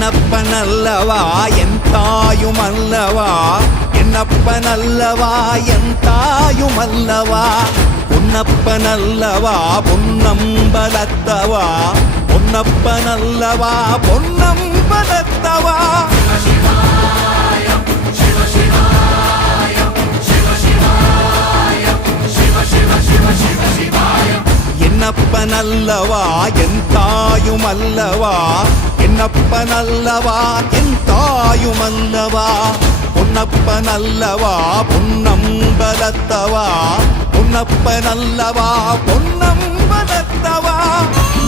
என்னப்பனல்லவா என் தாயுமல்லவா, என்னப்பனல்லவா என் தாயுமல்லவா, பொன்னப்பனல்லவா பொன்னம்பலத்தவா, பொன்னப்பனல்லவா பொன்னம்பலத்தவா. என்னப்பனல்லவா என் தாயுமல்லவா, என்னப்பனல்லவா என் தாயுமல்லவா, பொன்னப்பனல்லவா பொன்னம்பலத்தவா, பொன்னப்பனல்லவா பொன்னம்பலத்தவா.